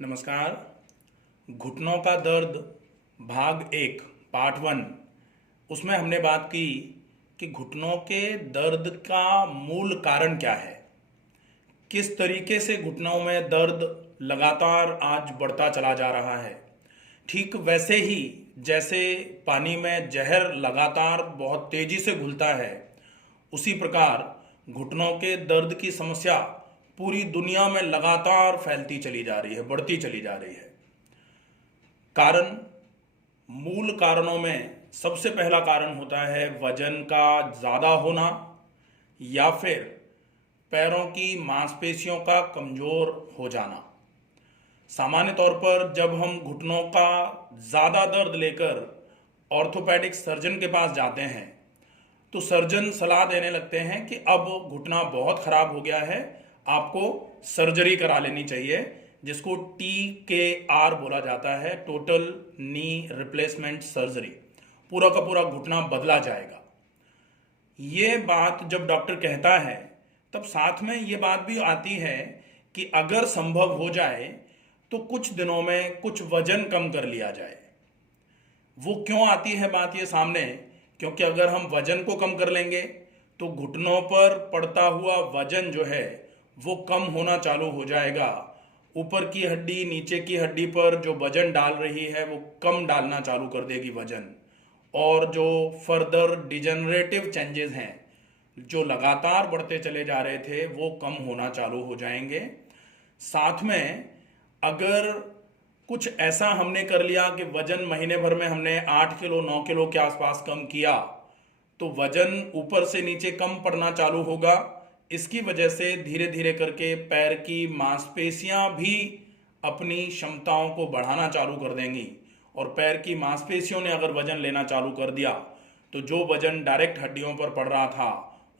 नमस्कार। घुटनों का दर्द भाग एक पार्ट वन। उसमें हमने बात की कि घुटनों के दर्द का मूल कारण क्या है, किस तरीके से घुटनों में दर्द लगातार आज बढ़ता चला जा रहा है। ठीक वैसे ही जैसे पानी में जहर लगातार बहुत तेजी से घुलता है, उसी प्रकार घुटनों के दर्द की समस्या पूरी दुनिया में लगातार फैलती चली जा रही है, बढ़ती चली जा रही है। कारण, मूल कारणों में सबसे पहला कारण होता है वजन का ज़्यादा होना या फिर पैरों की मांसपेशियों का कमज़ोर हो जाना। सामान्य तौर पर जब हम घुटनों का ज़्यादा दर्द लेकर ऑर्थोपेडिक सर्जन के पास जाते हैं तो सर्जन सलाह देने लगते हैं कि अब घुटना बहुत ख़राब हो गया है, आपको सर्जरी करा लेनी चाहिए, जिसको TKR बोला जाता है, टोटल नी रिप्लेसमेंट सर्जरी। पूरा का पूरा घुटना बदला जाएगा। ये बात जब डॉक्टर कहता है तब साथ में ये बात भी आती है कि अगर संभव हो जाए तो कुछ दिनों में कुछ वजन कम कर लिया जाए। वो क्यों आती है बात ये सामने? क्योंकि अगर हम वजन को कम कर लेंगे तो घुटनों पर पड़ता हुआ वजन जो है वो कम होना चालू हो जाएगा। ऊपर की हड्डी नीचे की हड्डी पर जो वजन डाल रही है वो कम डालना चालू कर देगी वजन, और जो फर्दर डिजेनरेटिव चेंजेस हैं जो लगातार बढ़ते चले जा रहे थे वो कम होना चालू हो जाएंगे। साथ में अगर कुछ ऐसा हमने कर लिया कि वजन महीने भर में हमने 8 किलो 9 किलो के आसपास कम किया तो वजन ऊपर से नीचे कम पड़ना चालू होगा। इसकी वजह से धीरे धीरे करके पैर की मांसपेशियां भी अपनी क्षमताओं को बढ़ाना चालू कर देंगी, और पैर की मांसपेशियों ने अगर वजन लेना चालू कर दिया तो जो वजन डायरेक्ट हड्डियों पर पड़ रहा था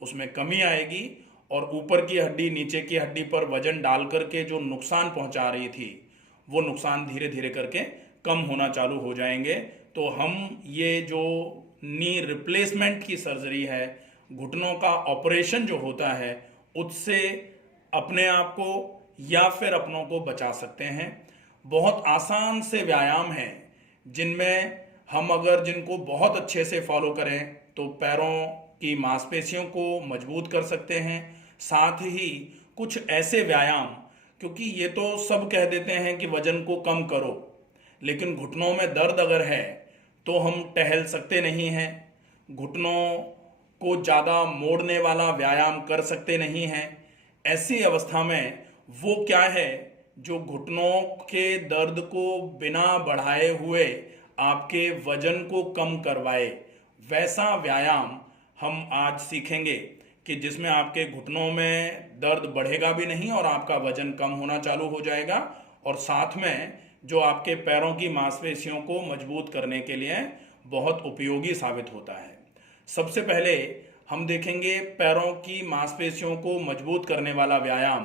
उसमें कमी आएगी, और ऊपर की हड्डी नीचे की हड्डी पर वजन डाल करके जो नुकसान पहुंचा रही थी वो नुकसान धीरे धीरे करके कम होना चालू हो जाएंगे। तो हम ये जो नी रिप्लेसमेंट की सर्जरी है, घुटनों का ऑपरेशन जो होता है, उससे अपने आप को या फिर अपनों को बचा सकते हैं। बहुत आसान से व्यायाम हैं जिनमें हम अगर जिनको बहुत अच्छे से फॉलो करें तो पैरों की मांसपेशियों को मजबूत कर सकते हैं। साथ ही कुछ ऐसे व्यायाम, क्योंकि ये तो सब कह देते हैं कि वजन को कम करो, लेकिन घुटनों में दर्द अगर है तो हम टहल सकते नहीं हैं, घुटनों को ज़्यादा मोड़ने वाला व्यायाम कर सकते नहीं हैं। ऐसी अवस्था में वो क्या है जो घुटनों के दर्द को बिना बढ़ाए हुए आपके वजन को कम करवाए, वैसा व्यायाम हम आज सीखेंगे कि जिसमें आपके घुटनों में दर्द बढ़ेगा भी नहीं और आपका वजन कम होना चालू हो जाएगा, और साथ में जो आपके पैरों की मांसपेशियों को मजबूत करने के लिए बहुत उपयोगी साबित होता है। सबसे पहले हम देखेंगे पैरों की मांसपेशियों को मजबूत करने वाला व्यायाम।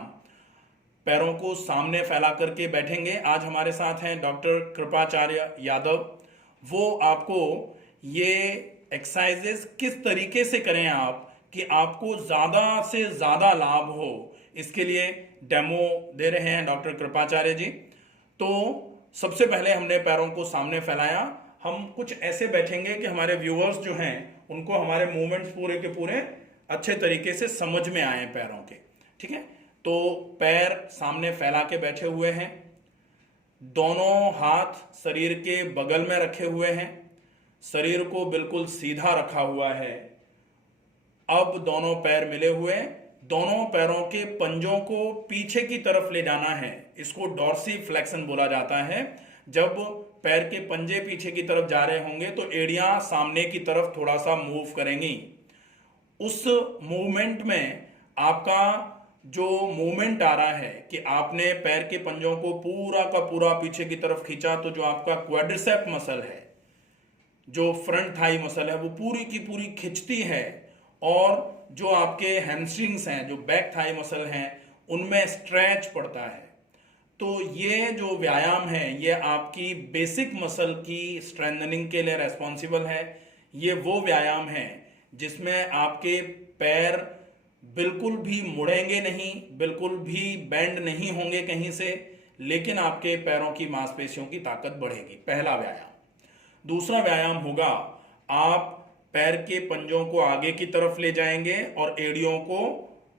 पैरों को सामने फैला करके बैठेंगे। आज हमारे साथ हैं डॉक्टर कृपाचार्य यादव। वो आपको ये एक्सरसाइजेस किस तरीके से करें आप कि आपको ज़्यादा से ज़्यादा लाभ हो, इसके लिए डेमो दे रहे हैं डॉक्टर कृपाचार्य जी। तो सबसे पहले हमने पैरों को सामने फैलाया। हम कुछ ऐसे बैठेंगे कि हमारे व्यूअर्स जो हैं उनको हमारे मूवमेंट्स पूरे के पूरे अच्छे तरीके से समझ में आए पैरों के। ठीक है, तो पैर सामने फैला के बैठे हुए हैं, दोनों हाथ शरीर के बगल में रखे हुए हैं, शरीर को बिल्कुल सीधा रखा हुआ है। अब दोनों पैर मिले हुए, दोनों पैरों के पंजों को पीछे की तरफ ले जाना है। इसको डॉर्सी फ्लेक्शन बोला जाता है। जब पैर के पंजे पीछे की तरफ जा रहे होंगे तो एड़ियां सामने की तरफ थोड़ा सा मूव करेंगी। उस मूवमेंट में आपका जो मूवमेंट आ रहा है कि आपने पैर के पंजों को पूरा का पूरा पीछे की तरफ खींचा, तो जो आपका क्वाड्रिसेप मसल है, जो फ्रंट थाई मसल है, वो पूरी की पूरी खिंचती है, और जो आपके हैमस्ट्रिंग्स हैं, जो बैक थाई मसल हैं, उनमें स्ट्रेच पड़ता है। तो ये जो व्यायाम है ये आपकी बेसिक मसल की स्ट्रेंथनिंग के लिए रेस्पॉन्सिबल है। ये वो व्यायाम है जिसमें आपके पैर बिल्कुल भी मुड़ेंगे नहीं, बिल्कुल भी बेंड नहीं होंगे कहीं से, लेकिन आपके पैरों की मांसपेशियों की ताकत बढ़ेगी। पहला व्यायाम। दूसरा व्यायाम होगा, आप पैर के पंजों को आगे की तरफ ले जाएंगे और एड़ियों को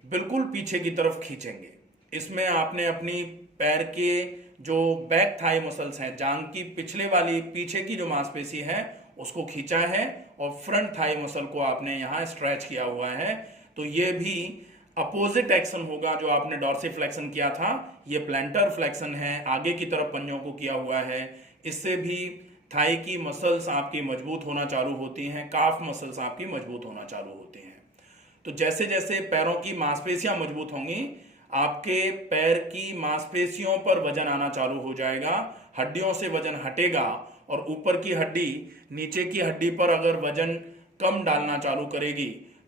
बिल्कुल पीछे की तरफ खींचेंगे। इसमें आपने अपनी पैर के जो बैक थाई मसल्स हैं, जांग की पिछले वाली पीछे की जो मांसपेशी है उसको खींचा है और फ्रंट थाई मसल को आपने यहाँ स्ट्रेच किया हुआ है। तो ये भी अपोजिट एक्शन होगा जो आपने डॉर्सिफ्लेक्शन किया था, ये प्लैंटर फ्लेक्शन है, आगे की तरफ पंजों को किया हुआ है। इससे भी थाई की मसल्स आपकी मजबूत होना चालू होती हैं, काफ मसल्स आपकी मजबूत होना चालू होती हैं। तो जैसे जैसे पैरों की मांसपेशियां मजबूत होंगी, आपके पैर की मांसपेशियों पर वजन आना चालू हो जाएगा, हड्डियों से वजन हटेगा और ऊपर की हड्डी नीचे की हड्डी पर अगर वजन कम डालना चालू करेगी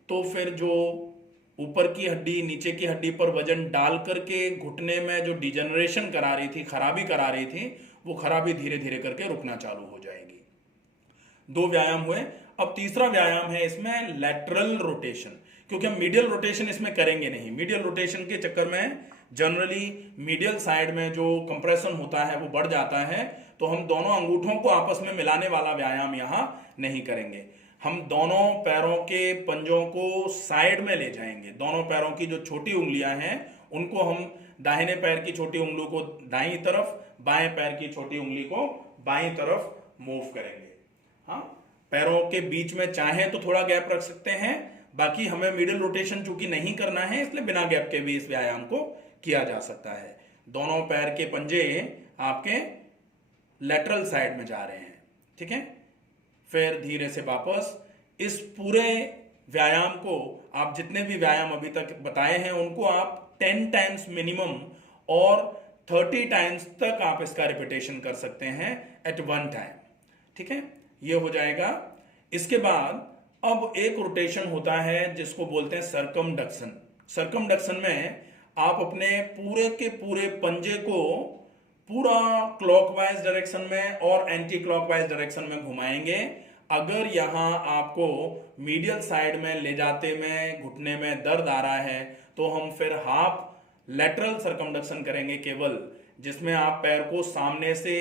तो फिर जो ऊपर की हड्डी नीचे की हड्डी पर वजन डाल करके घुटने में जो डिजेनरेशन करा रही थी, खराबी करा रही थी, वो खराबी धीरे धीरे करके रुकना चालू हो जाएगी। दो व्यायाम हुए। अब तीसरा व्यायाम है इसमें लैटरल रोटेशन, क्योंकि हम मीडियल रोटेशन इसमें करेंगे नहीं। मीडियल रोटेशन के चक्कर में जनरली मीडियल साइड में जो कंप्रेशन होता है वो बढ़ जाता है, तो हम दोनों अंगूठों को आपस में मिलाने वाला व्यायाम यहाँ नहीं करेंगे। हम दोनों पैरों के पंजों को साइड में ले जाएंगे। दोनों पैरों की जो छोटी उंगलियां हैं उनको हम दाहिने पैर की छोटी उंगली को दाईं तरफ, बाएं पैर की छोटी उंगली को बाईं तरफ मूव करेंगे। हाँ, पैरों के बीच में चाहे तो थोड़ा गैप रख सकते हैं, बाकी हमें मिडिल रोटेशन चूंकि नहीं करना है इसलिए बिना गैप के भी इस व्यायाम को किया जा सकता है। दोनों पैर के पंजे आपके लेटरल साइड में जा रहे हैं, ठीक है। फिर धीरे से वापस इस पूरे व्यायाम को, आप जितने भी व्यायाम अभी तक बताए हैं उनको आप 10 टाइम्स मिनिमम और 30 टाइम्स तक आप इसका रिपीटेशन कर सकते हैं एट वन टाइम, ठीक है। ये हो जाएगा। इसके बाद अब एक रोटेशन होता है जिसको बोलते हैं सर्कमडक्शन। सर्कमडक्शन में आप अपने पूरे के पूरे पंजे को पूरा क्लॉकवाइज डायरेक्शन में और एंटी क्लॉकवाइज डायरेक्शन में घुमाएंगे। अगर यहां आपको मीडियल साइड में ले जाते में घुटने में दर्द आ रहा है तो हम फिर हाफ लेटरल सर्कमडक्शन करेंगे केवल, जिसमें आप पैर को सामने से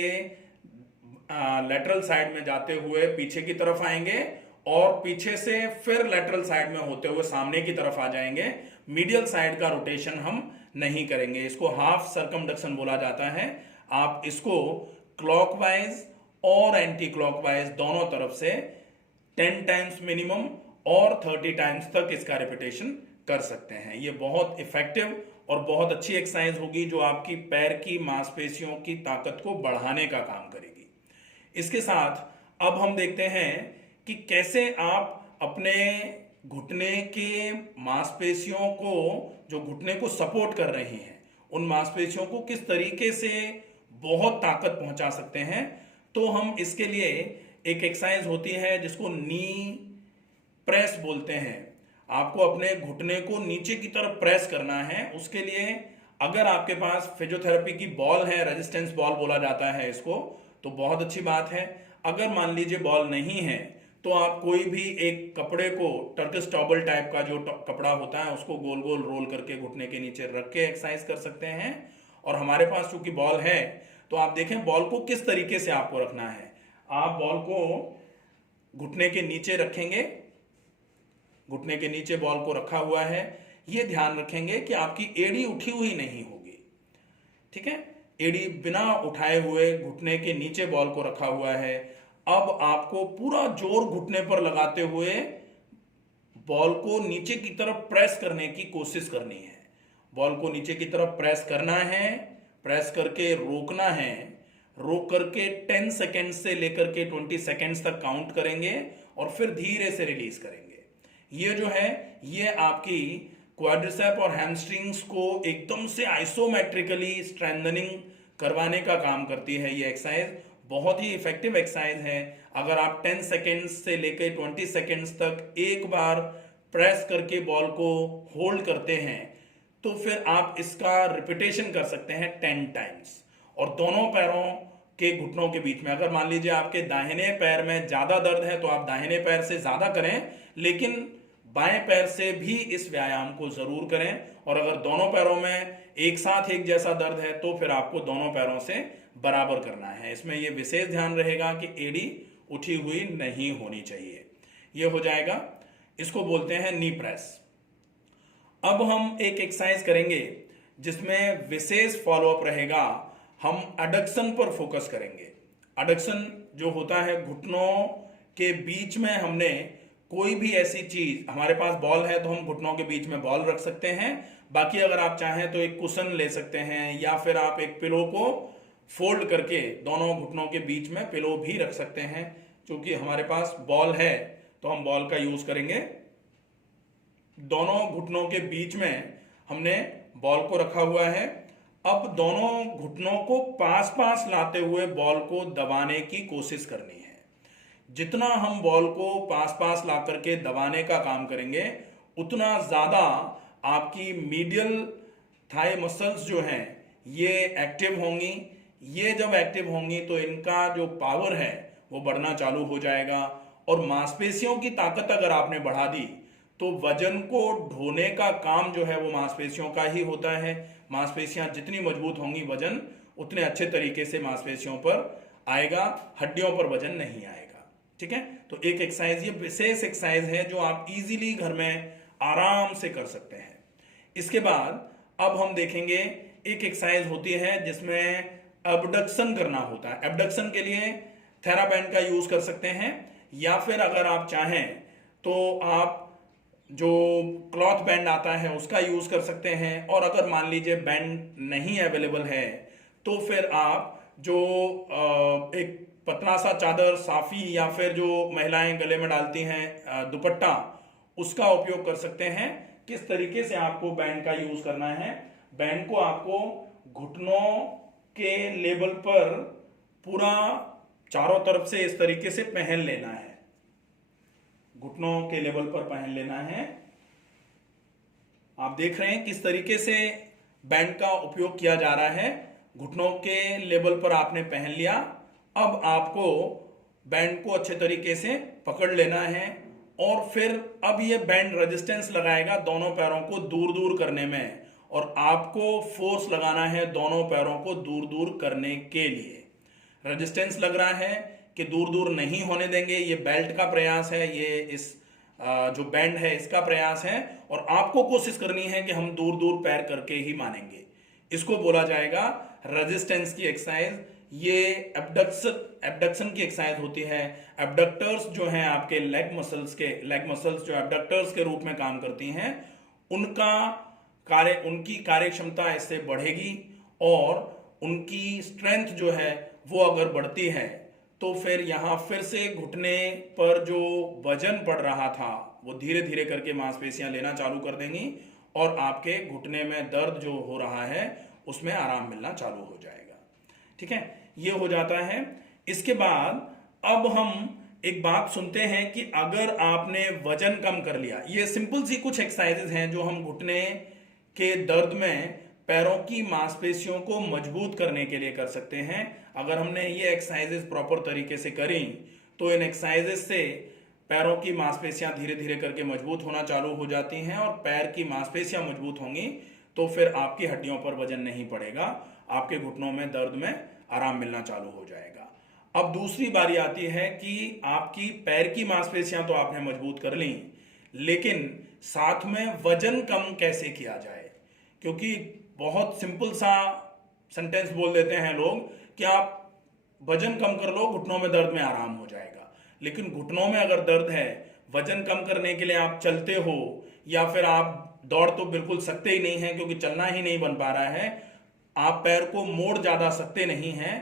लेटरल साइड में जाते हुए पीछे की तरफ आएंगे और पीछे से फिर लेटरल साइड में होते हुए सामने की तरफ आ जाएंगे। मीडियल साइड का रोटेशन हम नहीं करेंगे, इसको हाफ सर्कमडक्शन बोला जाता है। आप इसको क्लॉकवाइज और एंटी क्लॉकवाइज दोनों तरफ से 10 टाइम्स मिनिमम और 30 टाइम्स तक इसका रिपीटेशन कर सकते हैं। ये बहुत इफेक्टिव और बहुत अच्छी एक्सरसाइज होगी जो आपकी पैर की मांसपेशियों की ताकत को बढ़ाने का काम करेगी। इसके साथ अब हम देखते हैं कि कैसे आप अपने घुटने के मांसपेशियों को, जो घुटने को सपोर्ट कर रही हैं, उन मांसपेशियों को किस तरीके से बहुत ताकत पहुंचा सकते हैं। तो हम इसके लिए एक एक्सरसाइज होती है जिसको नी प्रेस बोलते हैं। आपको अपने घुटने को नीचे की तरफ प्रेस करना है। उसके लिए अगर आपके पास फिजियोथेरेपी की बॉल है, रेजिस्टेंस बॉल बोला जाता है इसको, तो बहुत अच्छी बात है। अगर मान लीजिए बॉल नहीं है तो आप कोई भी एक कपड़े को, टर्किश टॉवल टाइप का जो कपड़ा होता है, उसको गोल गोल रोल करके घुटने के नीचे रख के एक्सरसाइज कर सकते हैं। और हमारे पास चूंकि बॉल है तो आप देखें बॉल को किस तरीके से आपको रखना है। आप बॉल को घुटने के नीचे रखेंगे, घुटने के नीचे बॉल को रखा हुआ है। ये ध्यान रखेंगे कि आपकी एड़ी उठी हुई नहीं होगी, ठीक है। एड़ी बिना उठाए हुए घुटने के नीचे बॉल को रखा हुआ है। अब आपको पूरा जोर घुटने पर लगाते हुए बॉल को नीचे की तरफ प्रेस करने की कोशिश करनी है। बॉल को नीचे की तरफ प्रेस करना है, प्रेस करके रोकना है, रोक करके 10 सेकेंड से लेकर के 20 सेकेंड्स तक काउंट करेंगे और फिर धीरे से रिलीज करेंगे। ये जो है ये आपकी क्वाड्रिसेप और हैमस्ट्रिंग्स को एकदम से आइसोमेट्रिकली स्ट्रेंथनिंग करवाने का काम करती है। ये एक्सरसाइज बहुत ही इफेक्टिव एक्सरसाइज है। अगर आप 10 सेकेंड्स से लेकर 20 सेकेंड्स तक एक बार प्रेस करके बॉल को होल्ड करते हैं तो फिर आप इसका रिपीटेशन कर सकते हैं 10 टाइम्स। और दोनों पैरों के घुटनों के बीच में, अगर मान लीजिए आपके दाहिने पैर में ज्यादा दर्द है तो आप दाहिने पैर से ज्यादा करें, लेकिन बाएं पैर से भी इस व्यायाम को जरूर करें। और अगर दोनों पैरों में एक साथ एक जैसा दर्द है तो फिर आपको दोनों पैरों से बराबर करना है। इसमें यह विशेष ध्यान रहेगा कि एड़ी उठी हुई नहीं होनी चाहिए। यह हो जाएगा, इसको बोलते हैं नी प्रेस। अब हम एक एक्सरसाइज करेंगे जिसमें विशेष फॉलोअप रहेगा। हम एडक्शन पर फोकस करेंगे। एडक्शन जो होता है, घुटनों के बीच में हमने कोई भी ऐसी चीज, हमारे पास बॉल है तो हम घुटनों के बीच में बॉल रख सकते हैं। बाकी अगर आप चाहें तो एक कुशन ले सकते हैं, या फिर आप एक पिलो को फोल्ड करके दोनों घुटनों के बीच में पिलो भी रख सकते हैं। क्योंकि हमारे पास बॉल है तो हम बॉल का यूज करेंगे। दोनों घुटनों के बीच में हमने बॉल को रखा हुआ है। अब दोनों घुटनों को पास पास लाते हुए बॉल को दबाने की कोशिश करनी है। जितना हम बॉल को पास पास ला करके दबाने का काम करेंगे उतना ज्यादा आपकी मीडियल थाई मसल्स जो हैं ये एक्टिव होंगी। ये जब एक्टिव होंगी तो इनका जो पावर है वो बढ़ना चालू हो जाएगा। और मांसपेशियों की ताकत अगर आपने बढ़ा दी तो वजन को ढोने का काम जो है वो मांसपेशियों का ही होता है। मांसपेशियां जितनी मजबूत होंगी वजन उतने अच्छे तरीके से मांसपेशियों पर आएगा, हड्डियों पर वजन नहीं आएगा। ठीक है, तो एक एक्सरसाइज, ये विशेष एक्सरसाइज है जो आप इजीली घर में आराम से कर सकते हैं। इसके बाद अब हम देखेंगे एक एक्सरसाइज होती है जिसमें अबडक्शन करना होता है। एबडक्शन के लिए थेराबैंड का यूज कर सकते हैं, या फिर अगर आप चाहें तो आप जो क्लॉथ बैंड आता है उसका यूज कर सकते हैं। और अगर मान लीजिए बैंड नहीं अवेलेबल है तो फिर आप जो एक पतला सा चादर, साफी, या फिर जो महिलाएं गले में डालती हैं दुपट्टा, उसका उपयोग कर सकते हैं। किस तरीके से आपको बैंड का यूज करना है, बैंड को आपको घुटनों के लेवल पर पूरा चारों तरफ से इस तरीके से पहन लेना है। घुटनों के लेवल पर पहन लेना है। आप देख रहे हैं किस तरीके से बैंड का उपयोग किया जा रहा है। घुटनों के लेवल पर आपने पहन लिया। अब आपको बैंड को अच्छे तरीके से पकड़ लेना है और फिर अब ये बैंड रेजिस्टेंस लगाएगा दोनों पैरों को दूर दूर करने में, और आपको फोर्स लगाना है दोनों पैरों को दूर दूर करने के लिए। रेजिस्टेंस लग रहा है कि दूर दूर नहीं होने देंगे, ये बेल्ट का प्रयास है, ये इस जो बैंड है इसका प्रयास है। और आपको कोशिश करनी है कि हम दूर दूर पैर करके ही मानेंगे। इसको बोला जाएगा रेजिस्टेंस की एक्सरसाइज। ये एबडक्शन की एक्सरसाइज होती है। एबडक्टर्स जो हैं आपके लेग मसल्स जो एबडक्टर्स के रूप में काम करती हैं, उनकी कार्य क्षमता इससे बढ़ेगी। और उनकी स्ट्रेंथ जो है वो अगर बढ़ती है तो फिर यहां फिर से घुटने पर जो वजन पड़ रहा था वो धीरे धीरे करके मांसपेशियां लेना चालू कर देंगी, और आपके घुटने में दर्द जो हो रहा है उसमें आराम मिलना चालू हो जाएगा। ठीक है, ये हो जाता है। इसके बाद अब हम एक बात सुनते हैं कि अगर आपने वजन कम कर लिया, ये सिंपल सी कुछ एक्सरसाइजेज हैं जो हम घुटने के दर्द में पैरों की मांसपेशियों को मजबूत करने के लिए कर सकते हैं। अगर हमने ये एक्सरसाइजेज प्रॉपर तरीके से करी तो इन एक्सरसाइजेज से पैरों की मांसपेशियां धीरे धीरे करके मजबूत होना चालू हो जाती हैं, और पैर की मांसपेशियां मजबूत होंगी तो फिर आपकी हड्डियों पर वजन नहीं पड़ेगा, आपके घुटनों में दर्द में आराम मिलना चालू हो जाएगा। अब दूसरी बारी आती है कि आपकी पैर की मांसपेशियां तो आपने मजबूत कर ली, लेकिन साथ में वजन कम कैसे किया जाए। क्योंकि बहुत सिंपल सा सेंटेंस बोल देते हैं लोग कि आप वजन कम कर लो, घुटनों में दर्द में आराम हो जाएगा। लेकिन घुटनों में अगर दर्द है, वजन कम करने के लिए आप चलते हो, या फिर आप दौड़ तो बिल्कुल सकते ही नहीं है क्योंकि चलना ही नहीं बन पा रहा है, आप पैर को मोड़ ज्यादा सकते नहीं हैं,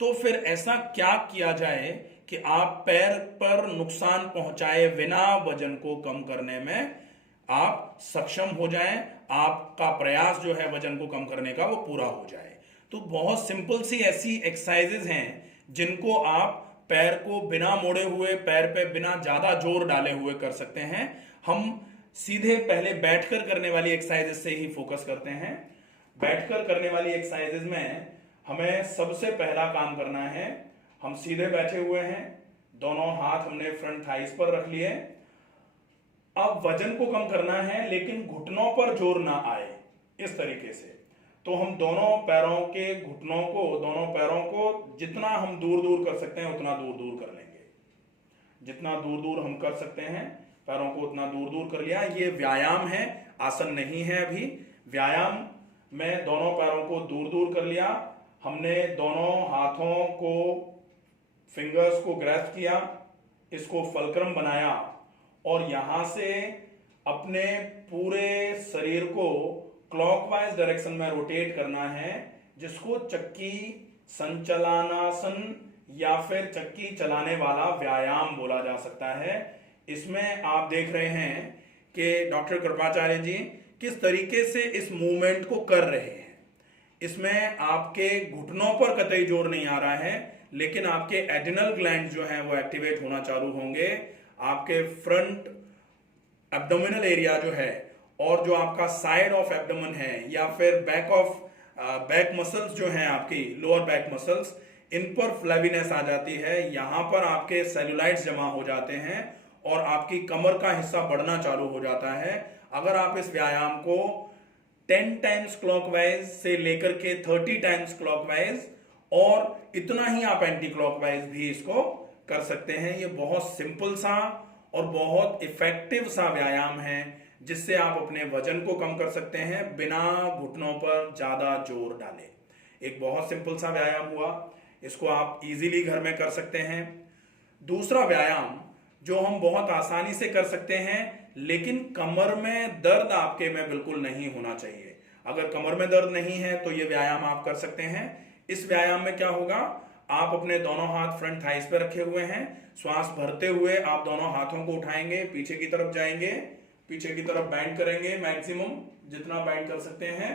तो फिर ऐसा क्या किया जाए कि आप पैर पर नुकसान पहुंचाए बिना वजन को कम करने में आप सक्षम हो जाएं, आपका प्रयास जो है वजन को कम करने का वो पूरा हो जाए। तो बहुत सिंपल सी ऐसी एक्सरसाइजेज हैं जिनको आप पैर को बिना मोड़े हुए, पैर पे बिना ज्यादा जोर डाले हुए कर सकते हैं। हम सीधे पहले बैठकर करने वाली एक्सरसाइजेज से ही फोकस करते हैं। बैठकर करने वाली एक्सरसाइजेज में हमें सबसे पहला काम करना है, हम सीधे बैठे हुए हैं, दोनों हाथ हमने फ्रंट थाइस पर रख लिए। अब वजन को कम करना है लेकिन घुटनों पर जोर ना आए, इस तरीके से। तो हम दोनों पैरों के घुटनों को, दोनों पैरों को जितना हम दूर दूर कर सकते हैं उतना दूर दूर कर लेंगे। जितना दूर दूर हम कर सकते हैं पैरों को उतना दूर दूर कर लिया। ये व्यायाम है, आसन नहीं है अभी। व्यायाम में दोनों पैरों को दूर दूर कर लिया। हमने दोनों हाथों को, फिंगर्स को ग्रैस्प किया, इसको फलक्रम बनाया और यहां से अपने पूरे शरीर को क्लॉकवाइज डायरेक्शन में रोटेट करना है, जिसको चक्की संचलनासन या फिर चक्की चलाने वाला व्यायाम बोला जा सकता है। इसमें आप देख रहे हैं कि डॉक्टर कृपाचार्य जी किस तरीके से इस मूवमेंट को कर रहे हैं। इसमें आपके घुटनों पर कतई जोर नहीं आ रहा है, लेकिन आपके एड्रिनल ग्लैंड जो है वो एक्टिवेट होना चालू होंगे। आपके फ्रंट एब्डोमिनल एरिया जो है और जो आपका साइड ऑफ एब्डोमेन है या फिर बैक मसल्स जो हैं, आपकी लोअर बैक मसल्स, इन पर फ्लैबीनेस आ जाती है। यहां पर आपके सेलुलाइट्स जमा हो जाते हैं और आपकी कमर का हिस्सा बढ़ना चालू हो जाता है। अगर आप इस व्यायाम को 10 टाइम्स क्लॉकवाइज से लेकर के 30 टाइम्स क्लॉकवाइज और इतना ही आप एंटी क्लॉकवाइज भी इसको कर सकते हैं। ये बहुत सिंपल सा और बहुत इफेक्टिव सा व्यायाम है, जिससे आप अपने वजन को कम कर सकते हैं बिना घुटनों पर ज्यादा जोर डाले। एक बहुत सिंपल सा व्यायाम हुआ, इसको आप इजीली घर में कर सकते हैं। दूसरा व्यायाम जो हम बहुत आसानी से कर सकते हैं, लेकिन कमर में दर्द आपके में बिल्कुल नहीं होना चाहिए। अगर कमर में दर्द नहीं है तो ये व्यायाम आप कर सकते हैं। इस व्यायाम में क्या होगा, आप अपने दोनों हाथ फ्रंट थाइस पे रखे हुए हैं, श्वास भरते हुए आप दोनों हाथों को उठाएंगे, पीछे की तरफ जाएंगे, पीछे की तरफ बैंड करेंगे, मैक्सिमम जितना बैंड कर सकते हैं।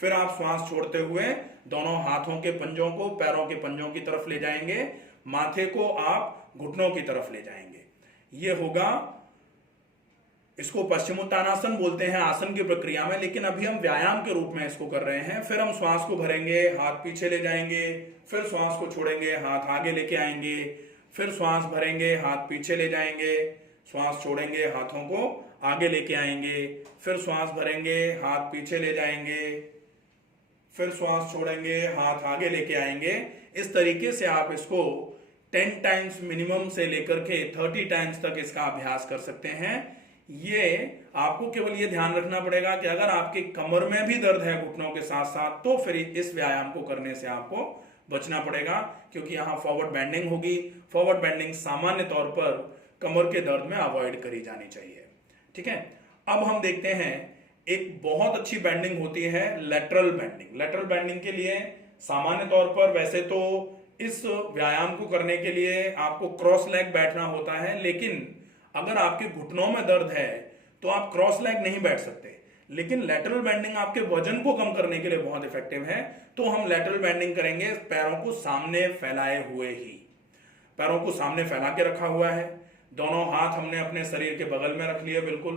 फिर आप श्वास छोड़ते हुए दोनों हाथों के पंजों को पैरों के पंजों की तरफ ले जाएंगे, माथे को आप घुटनों की तरफ ले जाएंगे। ये होगा, इसको पश्चिमोत्तानासन बोलते हैं आसन की प्रक्रिया में, लेकिन अभी हम व्यायाम के रूप में इसको कर रहे हैं। फिर हम श्वास को भरेंगे, हाथ पीछे ले जाएंगे, फिर श्वास को छोड़ेंगे, हाथ आगे लेके आएंगे, फिर श्वास भरेंगे, हाथ पीछे ले जाएंगे, श्वास छोड़ेंगे, हाथों को आगे लेके आएंगे, फिर श्वास भरेंगे, हाथ पीछे ले जाएंगे, फिर श्वास छोड़ेंगे, हाथ आगे लेके आएंगे। इस तरीके से आप इसको 10 टाइम्स मिनिमम से लेकर के 30 टाइम्स तक इसका अभ्यास कर सकते हैं। ये आपको केवल ये ध्यान रखना पड़ेगा कि अगर आपके कमर में भी दर्द है घुटनों के साथ साथ, तो फिर इस व्यायाम को करने से आपको बचना पड़ेगा, क्योंकि यहाँ फॉरवर्ड बेंडिंग होगी। फॉरवर्ड बेंडिंग सामान्य तौर पर कमर के दर्द में अवॉइड करी जानी चाहिए। ठीक है, अब हम देखते हैं एक बहुत अच्छी बेंडिंग होती है लेटरल बेंडिंग। लेटरल बेंडिंग के लिए सामान्य तौर पर वैसे तो इस व्यायाम को करने के लिए आपको क्रॉस लेग बैठना होता है, लेकिन अगर आपके घुटनों में दर्द है तो आप क्रॉस लेग नहीं बैठ सकते। लेकिन लेटरल बेंडिंग आपके वजन को कम करने के लिए बहुत इफेक्टिव है। तो हम लेटरल बेंडिंग करेंगे पैरों को सामने फैलाए हुए ही। पैरों को सामने फैला के रखा हुआ है, दोनों हाथ हमने अपने शरीर के बगल में रख लिए, बिल्कुल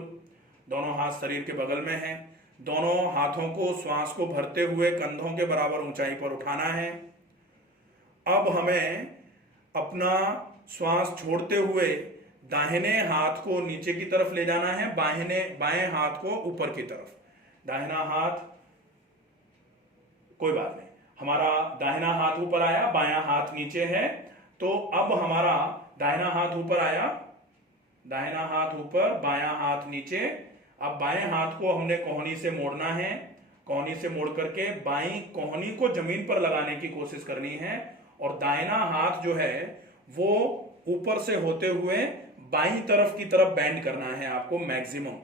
दोनों हाथ शरीर के बगल में हैं। दोनों हाथों को श्वास को भरते हुए कंधों के बराबर ऊंचाई पर उठाना है। अब हमें अपना श्वास छोड़ते हुए दाहिने हाथ को नीचे की तरफ ले जाना है, बाएं हाथ को ऊपर की तरफ। दाहिना हाथ, कोई बात नहीं, हमारा दाहिना हाथ ऊपर आया, बायां हाथ नीचे है। तो अब हमारा दाहिना हाथ ऊपर आया, दाहिना हाथ ऊपर, बायां हाथ नीचे। अब बाएं हाथ को हमने कोहनी से मोड़ना है, कोहनी से मोड़ करके बाईं कोहनी को जमीन पर लगाने की कोशिश करनी है, और दाहिना हाथ जो है वो ऊपर से होते हुए बाईं तरफ की तरफ बेंड करना है आपको मैक्सिमम।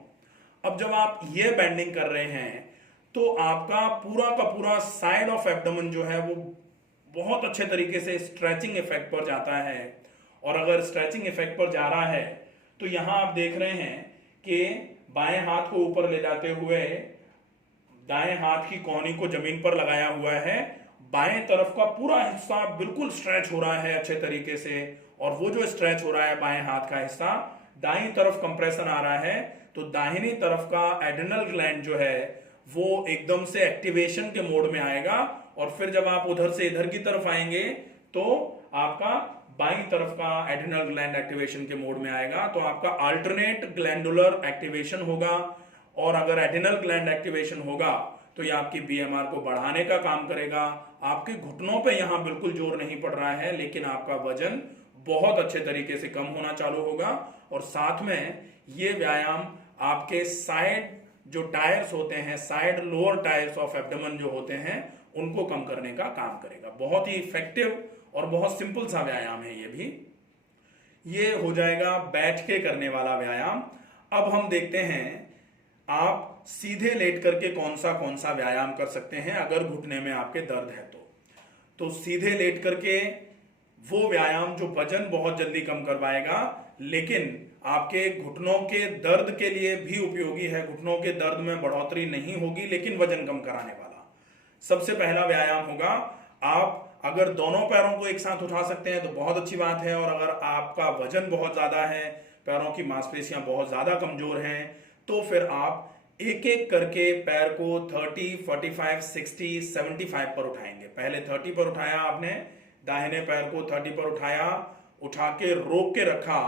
अब जब आप ये बेंडिंग कर रहे हैं तो आपका पूरा का पूरा साइड ऑफ एब्डोमेन जो है वो बहुत अच्छे तरीके से स्ट्रेचिंग इफेक्ट पर जाता है। और अगर स्ट्रेचिंग इफेक्ट पर जा रहा है तो यहां आप देख रहे हैं कि बाएं हाथ को ऊपर ले जाते हुए दाएं हाथ की कोहनी को जमीन पर लगाया हुआ है, बाएं तरफ का पूरा हिस्सा बिल्कुल स्ट्रेच हो रहा है अच्छे तरीके से। और वो जो स्ट्रेच हो रहा है बाएं हाथ का हिस्सा, दाईं तरफ कंप्रेशन आ रहा है, तो दाहिनी तरफ का एड्रिनल ग्लैंड जो है वो एकदम से एक्टिवेशन के मोड में आएगा। और फिर जब आप उधर से इधर की तरफ आएंगे तो आपका बाईं तरफ का एड्रिनल ग्लैंड एक्टिवेशन के मोड में आएगा, तो आपका अल्टरनेट ग्लैंडुलर एक्टिवेशन होगा। और अगर एड्रिनल ग्लैंड एक्टिवेशन होगा तो ये आपकी बीएमआर को बढ़ाने का काम करेगा। आपके घुटनों पे यहां बिल्कुल जोर नहीं पड़ रहा है, लेकिन आपका वजन बहुत अच्छे तरीके से कम होना चालू होगा। और साथ में ये व्यायाम आपके साइड जो टायर्स होते हैं, side lower tyres of abdomen जो होते हैं, उनको कम करने का काम करेगा। बहुत ही इफेक्टिव और बहुत सिंपल सा व्यायाम है ये भी। ये हो जाएगा बैठ के करने वाला व्यायाम। अब हम देखते हैं आप सीधे लेट करके कौन सा व्यायाम कर सकते हैं अगर घुटने में आपके दर्द है तो सीधे लेट करके वो व्यायाम जो वजन बहुत जल्दी कम करवाएगा, लेकिन आपके घुटनों के दर्द के लिए भी उपयोगी है। घुटनों के दर्द में बढ़ोतरी नहीं होगी, लेकिन वजन कम कराने वाला। सबसे पहला व्यायाम होगा, आप अगर दोनों पैरों को एक साथ उठा सकते हैं तो बहुत अच्छी बात है। और अगर आपका वजन बहुत ज्यादा है, पैरों की मांसपेशियां बहुत ज्यादा कमजोर हैं, तो फिर आप एक एक करके पैर को 30, 45, 60, 75 पर उठाएंगे। पहले 30 पर उठाया आपने, दाहिने पैर को 30 पर उठाया, उठा के रोक के रखा।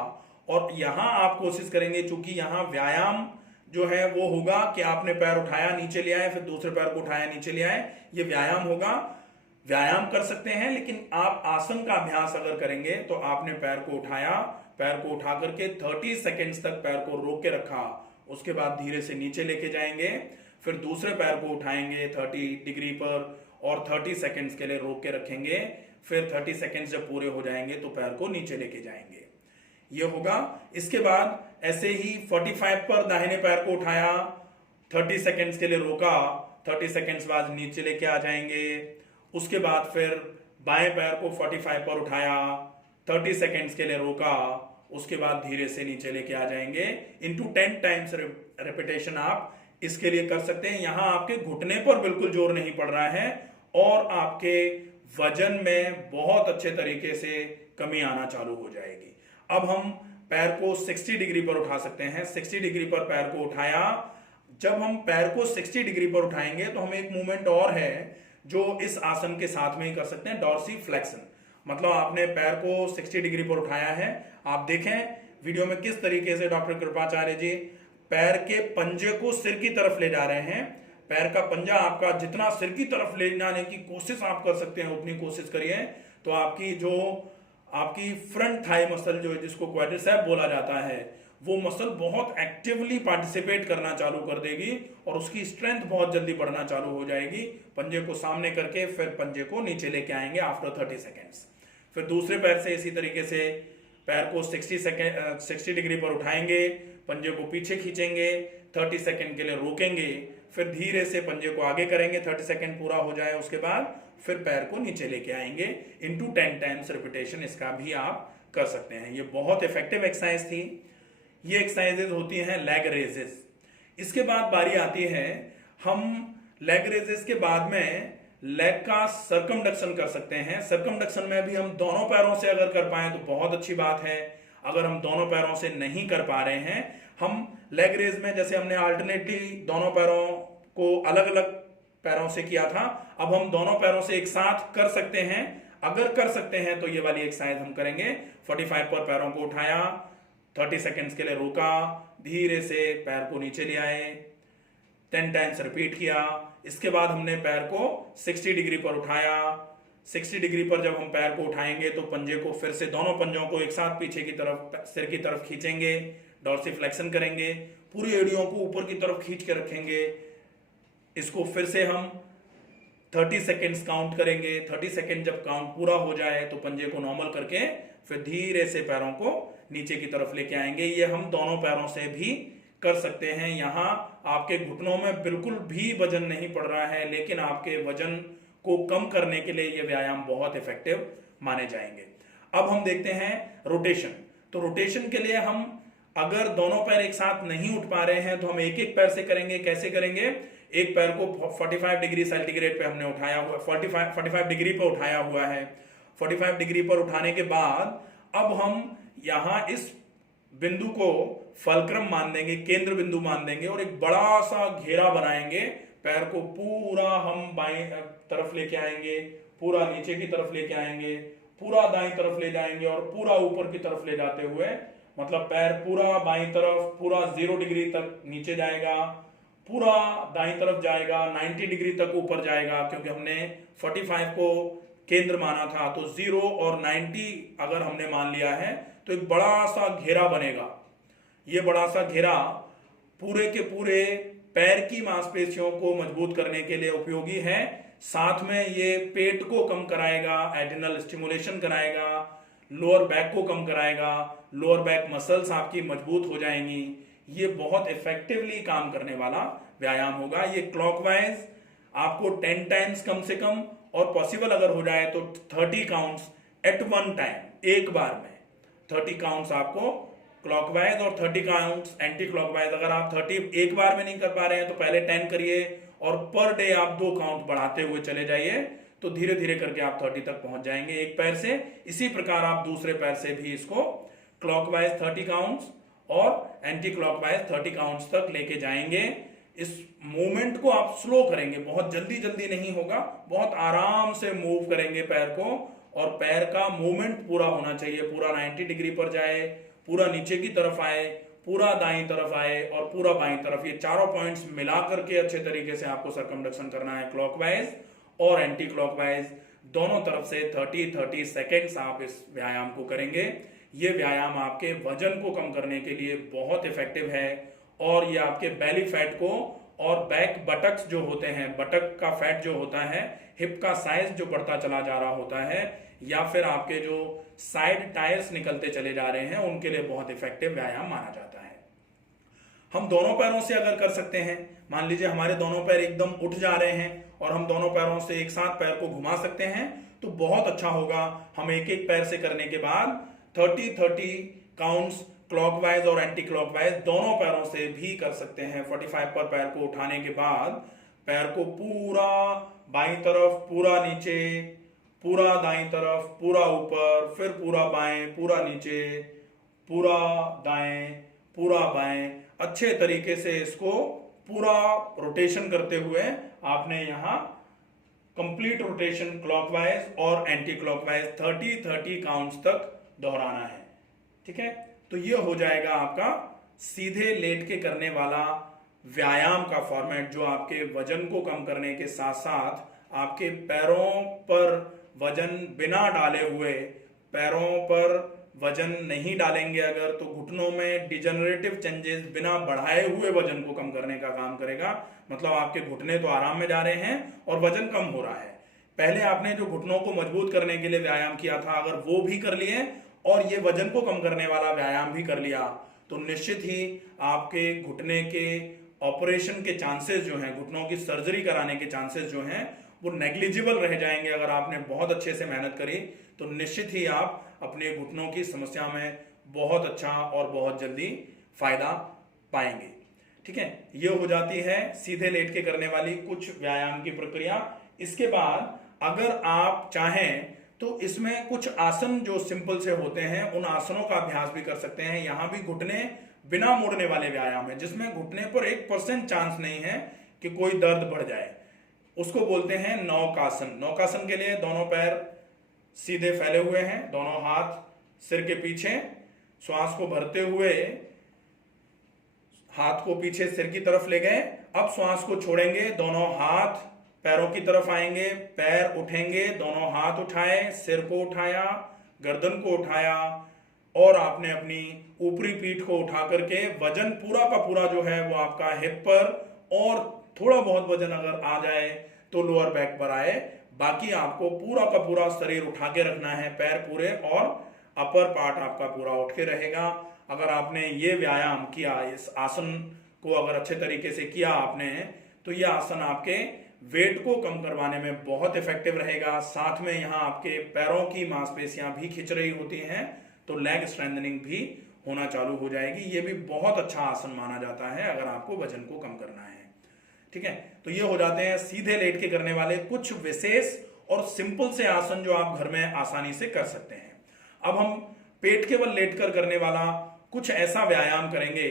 और यहां आप कोशिश करेंगे, चूंकि यहां व्यायाम जो है वो होगा कि आपने पैर उठाया नीचे ले आए, फिर दूसरे पैर को उठाया नीचे ले आए, ये व्यायाम होगा। व्यायाम कर सकते हैं, लेकिन आप आसन का अभ्यास अगर करेंगे तो आपने पैर को उठाया, पैर को उठा करके 30 सेकेंड्स तक पैर को रोक के रखा, उसके बाद धीरे से नीचे लेके जाएंगे, फिर दूसरे पैर को उठाएंगे 30 डिग्री पर और 30 सेकेंड्स के लिए रोक के रखेंगे, फिर 30 सेकेंड्स जब पूरे हो जाएंगे तो पैर को नीचे लेके जाएंगे। ये होगा। इसके बाद ऐसे ही 45 पर दाहिने पैर को उठाया, 30 सेकेंड्स के लिए रोका, 30 सेकेंड्स बाद नीचे लेके आ जाएंगे। उसके बाद फिर बाएं पैर को 45 पर उठाया, 30 सेकेंड्स के लिए रोका, उसके बाद धीरे से नीचे लेके आ जाएंगे। इनटू 10 टाइम्स रेपिटेशन आप इसके लिए कर सकते हैं। यहां आपके घुटने पर बिल्कुल जोर नहीं पड़ रहा है और आपके वजन में बहुत अच्छे तरीके से कमी आना चालू हो जाएगी। अब हम पैर को 60 डिग्री पर उठा सकते हैं। 60 डिग्री पर पैर को उठाया। जब हम पैर को 60 डिग्री पर उठाएंगे तो हम एक मूवमेंट और है जो इस आसन के साथ में ही कर सकते हैं, डॉर्सी फ्लेक्शन। मतलब आपने पैर को 60 डिग्री पर उठाया है। आप देखें वीडियो में किस तरीके से डॉक्टर कृपाचार्य जी पैर के पंजे को सिर की तरफ ले जा रहे हैं। पैर का पंजा आपका जितना सिर की तरफ ले जाने की कोशिश आप कर सकते हैं उतनी कोशिश करिए, तो आपकी फ्रंट थाई मसल जो है, जिसको क्वाड्रिसेप बोला जाता है, वो मसल बहुत एक्टिवली पार्टिसिपेट करना चालू कर देगी और उसकी स्ट्रेंथ बहुत जल्दी बढ़ना चालू हो जाएगी। पंजे को सामने करके फिर पंजे को नीचे लेके आएंगे आफ्टर 30 सेकेंड्स। फिर दूसरे पैर से इसी तरीके से पैर को 60 डिग्री पर उठाएंगे, पंजे को पीछे खींचेंगे, 30 सेकेंड के लिए रोकेंगे, फिर धीरे से पंजे को आगे करेंगे, 30 सेकेंड पूरा हो जाए उसके बाद फिर पैर को नीचे लेके आएंगे। इनटू 10 टाइम्स रिपीटेशन इसका भी आप कर सकते हैं। ये बहुत इफेक्टिव एक्सरसाइज थी। ये एक्सरसाइजेज होती हैं लेग रेजेस। इसके बाद बारी आती है, हम लेग रेजेस के बाद में लेग का सर्कमडक्शन कर सकते हैं। सर्कमडक्शन में भी हम दोनों पैरों से अगर कर पाए तो बहुत अच्छी बात है। अगर हम दोनों पैरों से नहीं कर पा रहे हैं, हम लेग रेज में जैसे हमने अल्टरनेटली दोनों पैरों को अलग अलग पैरों से किया था, अब हम दोनों पैरों से एक साथ कर सकते हैं। अगर कर सकते हैं तो ये वाली एक्सरसाइज हम करेंगे। 45 पर पैरों को उठाया, 30 सेकेंड्स के लिए रोका, धीरे से पैर को नीचे ले आए, 10 टाइम्स रिपीट किया। इसके बाद हमने पैर को 60 डिग्री पर उठाया। 60 डिग्री पर जब हम पैर को उठाएंगे तो पंजे को फिर से दोनों पंजों को एक साथ पीछे की तरफ सिर की तरफ खींचेंगे, डॉर्सी फ्लेक्शन करेंगे, पूरी एड़ियों को ऊपर की तरफ खींच के रखेंगे। इसको फिर से हम 30 सेकेंड्स काउंट करेंगे। 30 सेकेंड जब काउंट पूरा हो जाए तो पंजे को नॉर्मल करके फिर धीरे से पैरों को नीचे की तरफ लेके आएंगे। ये हम दोनों पैरों से भी कर सकते हैं। यहाँ आपके घुटनों में बिल्कुल भी वजन नहीं पड़ रहा है, लेकिन आपके वजन को कम करने के लिए ये व्यायाम बहुत इफेक्टिव माने जाएंगे। अब हम देखते हैं रोटेशन। तो रोटेशन के लिए हम अगर दोनों पैर एक साथ नहीं उठ पा रहे हैं तो हम एक एक पैर से करेंगे। कैसे करेंगे? एक पैर को 45 डिग्री सेंटीग्रेड पे हमने उठाया हुआ, 45 डिग्री पर उठाया हुआ है। 45 डिग्री पर उठाने के बाद अब हम यहाँ इस बिंदु को फलक्रम मान देंगे, केंद्र बिंदु मान देंगे और एक बड़ा सा घेरा बनाएंगे। पैर को पूरा हम बाएं तरफ लेके आएंगे, पूरा नीचे की तरफ लेके आएंगे, पूरा दाईं तरफ ले जाएंगे और पूरा ऊपर की तरफ ले जाते हुए, मतलब पैर पूरा बाईं तरफ, पूरा 0 डिग्री तक नीचे जाएगा, पूरा दाईं तरफ जाएगा, 90 डिग्री तक ऊपर जाएगा, क्योंकि हमने 45 को केंद्र माना था। तो 0 और 90 अगर हमने मान लिया है तो एक बड़ा सा घेरा बनेगा। ये बड़ा सा घेरा पूरे के पूरे पैर की मांसपेशियों को मजबूत करने के लिए उपयोगी है। साथ में ये पेट को कम कराएगा, एडिनल स्टिमुलेशन कराएगा, लोअर बैक को कम कराएगा, लोअर बैक मसल्स आपकी मजबूत हो जाएंगी। ये बहुत इफेक्टिवली काम करने वाला व्यायाम होगा। ये क्लॉकवाइज आपको 10 टाइम्स कम से कम, और पॉसिबल अगर हो जाए तो 30 काउंट्स एट वन टाइम, एक बार में 30 काउंट्स आपको क्लॉकवाइज और 30 काउंट्स एंटी क्लॉकवाइज। अगर आप 30 एक बार में नहीं कर पा रहे हैं तो पहले 10 करिए और पर डे आप 2 काउंट बढ़ाते हुए चले जाइए, तो धीरे धीरे करके आप 30 तक पहुंच जाएंगे एक पैर से। इसी प्रकार आप दूसरे पैर से भी इसको क्लॉकवाइज 30 काउंट्स और एंटी क्लॉकवाइज 30 काउंट्स तक लेके जाएंगे। इस मूवमेंट को आप स्लो करेंगे, बहुत जल्दी जल्दी नहीं होगा, बहुत आराम से मूव करेंगे पैर को, और पैर का मूवमेंट पूरा होना चाहिए, पूरा 90 डिग्री पर जाए, पूरा नीचे की तरफ आए, पूरा दाईं तरफ आए और पूरा बाईं तरफ। ये चारों पॉइंट्स मिला करके अच्छे तरीके से आपको सर्कमडक्शन करना है। क्लॉकवाइज और एंटी क्लॉकवाइज दोनों तरफ से 30-30 सेकेंड्स आप इस व्यायाम को करेंगे। ये व्यायाम आपके वजन को कम करने के लिए बहुत इफेक्टिव है, और ये आपके बेली फैट को और बैक बटक्स जो होते हैं, बटक का फैट जो होता है, हिप का साइज जो बढ़ता चला जा रहा होता है, या फिर आपके जो साइड टायर्स निकलते चले जा रहे हैं, उनके लिए बहुत इफेक्टिव व्यायाम माना जाता है। हम दोनों पैरों से अगर कर सकते हैं, मान लीजिए हमारे दोनों पैर एकदम उठ जा रहे हैं और हम दोनों पैरों से एक साथ पैर को घुमा सकते हैं, तो बहुत अच्छा होगा। हम एक एक पैर से करने के बाद 30-30 काउंट्स क्लॉकवाइज और एंटी क्लॉकवाइज दोनों पैरों से भी कर सकते हैं। 45 पर पैर को उठाने के बाद पैर को पूरा बाईं तरफ, पूरा नीचे, पूरा दाईं तरफ, पूरा ऊपर, फिर पूरा बाएं, पूरा नीचे, पूरा दाएं, पूरा बाएं, अच्छे तरीके से इसको पूरा रोटेशन करते हुए आपने यहां कंप्लीट रोटेशन क्लॉकवाइज और एंटी क्लॉकवाइज 30-30 काउंट्स तक दोहराना है। ठीक है, तो ये हो जाएगा आपका सीधे लेट के करने वाला व्यायाम का फॉर्मेट, जो आपके वजन को कम करने के साथ साथ आपके पैरों पर वजन बिना डाले हुए, पैरों पर वजन नहीं डालेंगे अगर, तो घुटनों में डिजेनरेटिव चेंजेस बिना बढ़ाए हुए वजन को कम करने का काम करेगा। मतलब आपके घुटने तो आराम में जा रहे हैं और वजन कम हो रहा है। पहले आपने जो घुटनों को मजबूत करने के लिए व्यायाम किया था, अगर वो भी कर लिए और ये वजन को कम करने वाला व्यायाम भी कर लिया, तो निश्चित ही आपके घुटने के ऑपरेशन के चांसेस जो हैं, घुटनों की सर्जरी कराने के चांसेस जो हैं, वो नेग्लिजिबल रह जाएंगे। अगर आपने बहुत अच्छे से मेहनत करी तो निश्चित ही आप अपने घुटनों की समस्या में बहुत अच्छा और बहुत जल्दी फायदा पाएंगे। ठीक है, ये हो जाती है सीधे लेट के करने वाली कुछ व्यायाम की प्रक्रिया। इसके बाद अगर आप चाहें तो इसमें कुछ आसन जो सिंपल से होते हैं, उन आसनों का अभ्यास भी कर सकते हैं। यहां भी घुटने बिना मोड़ने वाले व्यायाम है, जिसमें घुटने पर 1% चांस नहीं है कि कोई दर्द बढ़ जाए। उसको बोलते हैं नौकासन। नौकासन के लिए दोनों पैर सीधे फैले हुए हैं, दोनों हाथ सिर के पीछे, श्वास को भरते हुए हाथ को पीछे सिर की तरफ ले गए। अब श्वास को छोड़ेंगे, दोनों हाथ पैरों की तरफ आएंगे, पैर उठेंगे, दोनों हाथ उठाए, सिर को उठाया, गर्दन को उठाया, और आपने अपनी ऊपरी पीठ को उठा करके वजन पूरा का पूरा जो है वो आपका हिप पर, और थोड़ा बहुत वजन अगर आ जाए तो लोअर बैक पर आए। बाकी आपको पूरा का पूरा शरीर उठा के रखना है, पैर पूरे, और अपर पार्ट आपका पूरा उठ के रहेगा। अगर आपने ये व्यायाम किया, इस आसन को अगर अच्छे तरीके से किया आपने, तो ये आसन आपके वेट को कम करवाने में बहुत इफेक्टिव रहेगा। साथ में यहाँ आपके पैरों की मांसपेशियां भी खिंच रही होती हैं, तो लेग स्ट्रेंथनिंग भी होना चालू हो जाएगी। ये भी बहुत अच्छा आसन माना जाता है अगर आपको वजन को कम करना है। ठीक है, तो ये हो जाते हैं सीधे लेट के करने वाले कुछ विशेष और सिंपल से आसन जो आप घर में आसानी से कर सकते हैं। अब हम पेट केवल लेटकर करने वाला कुछ ऐसा व्यायाम करेंगे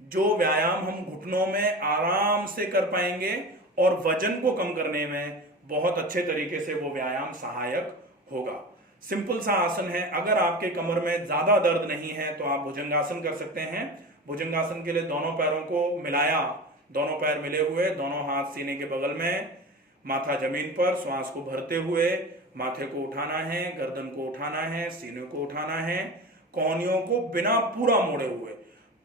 जो व्यायाम हम घुटनों में आराम से कर पाएंगे और वजन को कम करने में बहुत अच्छे तरीके से वो व्यायाम सहायक होगा। सिंपल सा आसन है। अगर आपके कमर में ज्यादा दर्द नहीं है तो आप भुजंगासन कर सकते हैं। भुजंगासन के लिए दोनों पैरों को मिलाया, दोनों पैर मिले हुए, दोनों हाथ सीने के बगल में, माथा जमीन पर, श्वास को भरते हुए माथे को उठाना है, गर्दन को उठाना है, सीने को उठाना है, कोहनियों को बिना पूरा मोड़े हुए,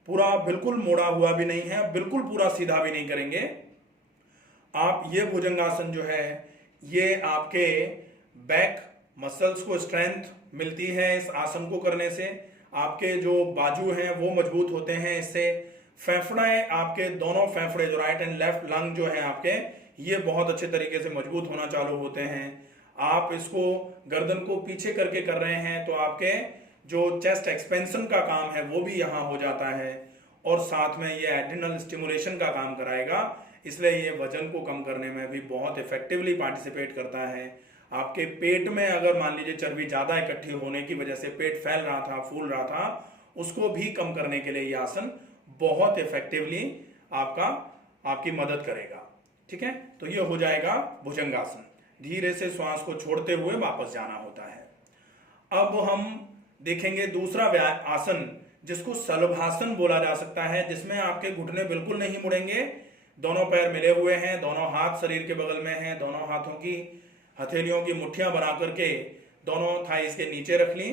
पूरा बिल्कुल मोड़ा हुआ भी नहीं है, बिल्कुल पूरा सीधा भी नहीं करेंगे आप। ये भुजंगासन जो है ये आपके बैक मसल्स को स्ट्रेंथ मिलती है इस आसन को करने से। आपके जो बाजू हैं वो मजबूत होते हैं इससे। फेफड़े, आपके दोनों फेफड़े जो राइट एंड लेफ्ट लंग जो है आपके, ये बहुत अच्छे तरीके से मजबूत होना चालू होते हैं। आप इसको गर्दन को पीछे करके कर रहे हैं तो आपके जो चेस्ट एक्सपेंशन का काम है वो भी यहाँ हो जाता है, और साथ में ये एड्रिनल स्टिमुलेशन का काम कराएगा, इसलिए ये वजन को कम करने में भी बहुत इफेक्टिवली पार्टिसिपेट करता है। आपके पेट में अगर मान लीजिए चर्बी ज्यादा इकट्ठी होने की वजह से पेट फैल रहा था, फूल रहा था, उसको भी कम करने के लिए ये आसन बहुत इफेक्टिवली आपकी मदद करेगा। ठीक है, तो ये हो जाएगा भुजंगासन। धीरे से श्वास को छोड़ते हुए वापस जाना होता है। अब हम देखेंगे दूसरा आसन जिसको शलभासन बोला जा सकता है, जिसमें आपके घुटने बिल्कुल नहीं मुड़ेंगे, दोनों पैर मिले हुए हैं, दोनों हाथ शरीर के बगल में हैं, दोनों हाथों की हथेलियों की मुट्ठियां बना करके दोनों थाइस के नीचे रख ली।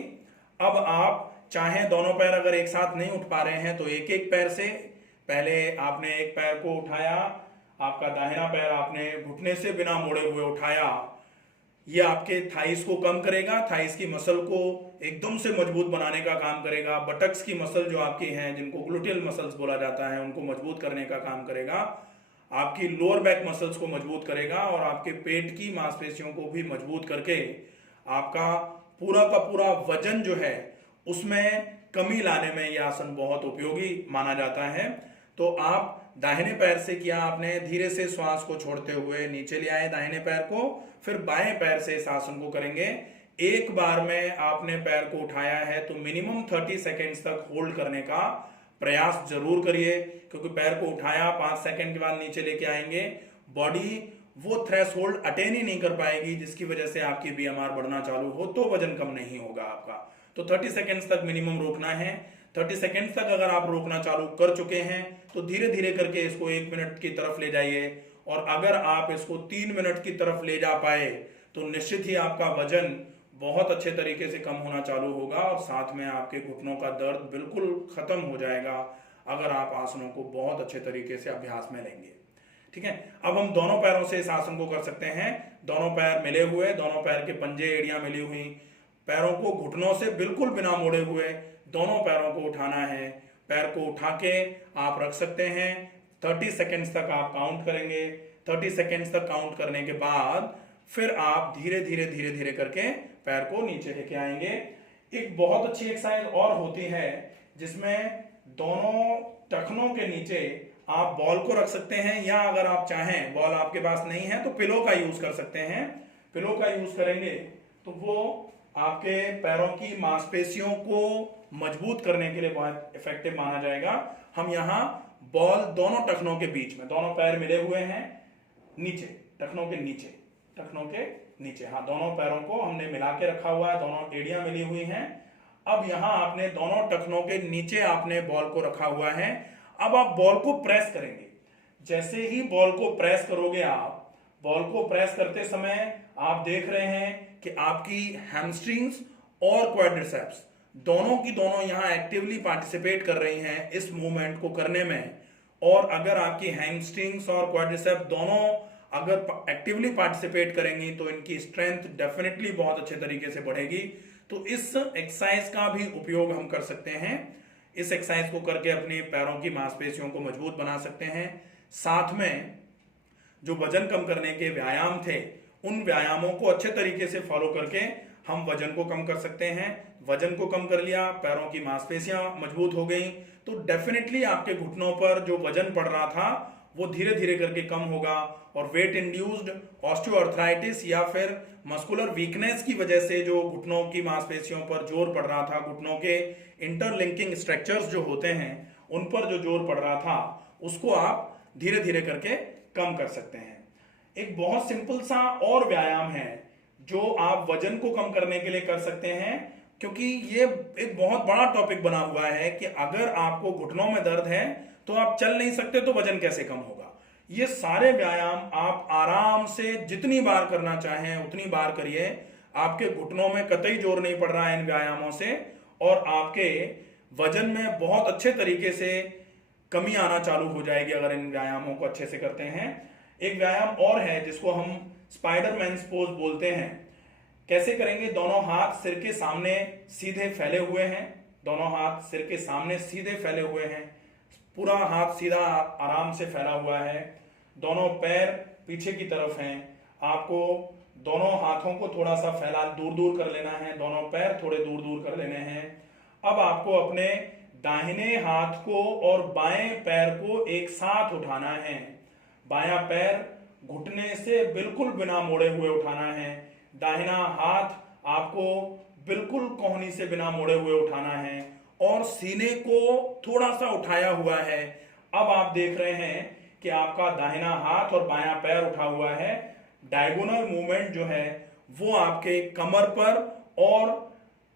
अब आप चाहें दोनों पैर अगर एक साथ नहीं उठ पा रहे हैं तो एक एक पैर से, पहले आपने एक पैर को उठाया, आपका दाहिना पैर आपने घुटने से बिना मोड़े हुए उठाया, ये आपके थाइस को कम करेगा, थाइस की मसल को एकदम से मजबूत बनाने का काम करेगा। बटक्स की मसल जो आपकी हैं, जिनको ग्लूटियल मसल्स बोला जाता है, उनको मजबूत करने का काम करेगा। आपकी लोअर बैक मसल्स को मजबूत करेगा और आपके पेट की मांसपेशियों को भी मजबूत करके आपका पूरा का पूरा वजन जो है उसमें कमी लाने में यह आसन बहुत उपयोगी माना जाता है। तो आप दाहिने पैर से किया आपने, धीरे से श्वास को छोड़ते हुए नीचे ले आए दाहिने पैर को, फिर बाएं पैर से इस आसन को करेंगे। एक बार में आपने पैर को उठाया है तो मिनिमम 30 सेकेंड्स तक होल्ड करने का प्रयास जरूर करिए, क्योंकि पैर को उठाया 5 सेकंड के बाद नीचे लेके आएंगे, बॉडी वो थ्रेशोल्ड अटेन ही नहीं कर पाएगी, जिसकी वजह से आपकी बीएमआर बढ़ना चालू हो तो वजन कम नहीं होगा आपका। तो 30 सेकेंड्स तक मिनिमम रोकना है। 30 सेकेंड्स तक अगर आप रोकना चालू कर चुके हैं तो धीरे धीरे करके इसको 1 मिनट की तरफ ले जाइए, और अगर आप इसको 3 मिनट की तरफ ले जा पाए तो निश्चित ही आपका वजन बहुत अच्छे तरीके से कम होना चालू होगा, और साथ में आपके घुटनों का दर्द बिल्कुल खत्म हो जाएगा अगर आप आसनों को बहुत अच्छे तरीके से अभ्यास में लेंगे। ठीक है, अब हम दोनों पैरों से इस आसन को कर सकते हैं। दोनों पैर मिले हुए, दोनों पैर के पंजे एड़ियां मिली हुई, पैरों को घुटनों से बिल्कुल बिना मोड़े हुए दोनों पैरों को उठाना है। पैर को उठा के आप रख सकते हैं। 30 सेकेंड्स तक आप काउंट करेंगे। 30 सेकेंड्स तक काउंट करने के बाद फिर आप धीरे धीरे धीरे धीरे करके पैर को नीचे लेके आएंगे। एक बहुत अच्छी एक्सरसाइज और होती है जिसमें दोनों टखनों के नीचे आप बॉल को रख सकते हैं, या अगर आप चाहें बॉल आपके पास नहीं है तो पिलो का यूज कर सकते हैं। पिलो का यूज करेंगे तो वो आपके पैरों की मांसपेशियों को मजबूत करने के लिए बहुत इफेक्टिव माना जाएगा। हम यहाँ बॉल दोनों टखनों के बीच में, दोनों पैर मिले हुए हैं नीचे, टखनों के नीचे, टखनों के नीचे, हाँ दोनों पैरों को हमने मिला के रखा हुआ है, दोनों एड़ियां मिली हुई हैं। अब यहां आपने दोनों टखनों के नीचे आपने बॉल को रखा हुआ है। अब आप बॉल को प्रेस करेंगे। जैसे ही बॉल को प्रेस करोगे आप, बॉल को प्रेस करते समय आप देख रहे हैं कि आपकी हैमस्ट्रिंग्स और क्वाड्रिसेप्स दोनों की दोनों यहां एक्टिवली पार्टिसिपेट कर रही हैं इस मूवमेंट को करने में। और अगर आपकी हैमस्ट्रिंग्स और क्वाड्रिसेप्स दोनों अगर एक्टिवली पार्टिसिपेट करेंगी तो इनकी स्ट्रेंथ डेफिनेटली बहुत अच्छे तरीके से बढ़ेगी। तो इस एक्सरसाइज का भी उपयोग हम कर सकते हैं। इस एक्सरसाइज को करके अपने पैरों की मांसपेशियों को मजबूत बना सकते हैं। साथ में जो वजन कम करने के व्यायाम थे उन व्यायामों को अच्छे तरीके से फॉलो करके हम वजन को कम कर सकते हैं। वजन को कम कर लिया, पैरों की मांसपेशियां मजबूत हो गई, तो डेफिनेटली आपके घुटनों पर जो वजन पड़ रहा था वो धीरे धीरे करके कम होगा, और वेट इंड्यूस्ड ऑस्टियोआर्थराइटिस या फिर मस्कुलर वीकनेस की वजह से जो घुटनों की मांसपेशियों पर जोर पड़ रहा था, घुटनों के इंटरलिंकिंग स्ट्रक्चर्स जो होते हैं उन पर जो जोर पड़ रहा था, उसको आप धीरे धीरे करके कम कर सकते हैं। एक बहुत सिंपल सा और व्यायाम है जो आप वजन को कम करने के लिए कर सकते हैं, क्योंकि ये एक बहुत बड़ा टॉपिक बना हुआ है कि अगर आपको घुटनों में दर्द है तो आप चल नहीं सकते तो वजन कैसे कम होगा। ये सारे व्यायाम आप आराम से जितनी बार करना चाहें उतनी बार करिए। आपके घुटनों में कतई जोर नहीं पड़ रहा है इन व्यायामों से, और आपके वजन में बहुत अच्छे तरीके से कमी आना चालू हो जाएगी अगर इन व्यायामों को अच्छे से करते हैं। एक व्यायाम और है जिसको हम स्पाइडरमैन पोज बोलते हैं। कैसे करेंगे? दोनों हाथ सिर के सामने सीधे फैले हुए हैं, दोनों हाथ सिर के सामने सीधे फैले हुए हैं, पूरा हाथ सीधा आराम से फैला हुआ है, दोनों पैर पीछे की तरफ हैं। आपको दोनों हाथों को थोड़ा सा फैला दूर दूर कर लेना है, दोनों पैर थोड़े दूर दूर कर लेने हैं। अब आपको अपने दाहिने हाथ को और बाएं पैर को एक साथ उठाना है। बायां पैर घुटने से बिल्कुल बिना मोड़े हुए उठाना है, दाहिना हाथ आपको बिल्कुल कोहनी से बिना मोड़े हुए उठाना है, और सीने को थोड़ा सा उठाया हुआ है। अब आप देख रहे हैं कि आपका दाहिना हाथ और बायां पैर उठा हुआ है। डायगोनल मूवमेंट जो है वो आपके कमर पर और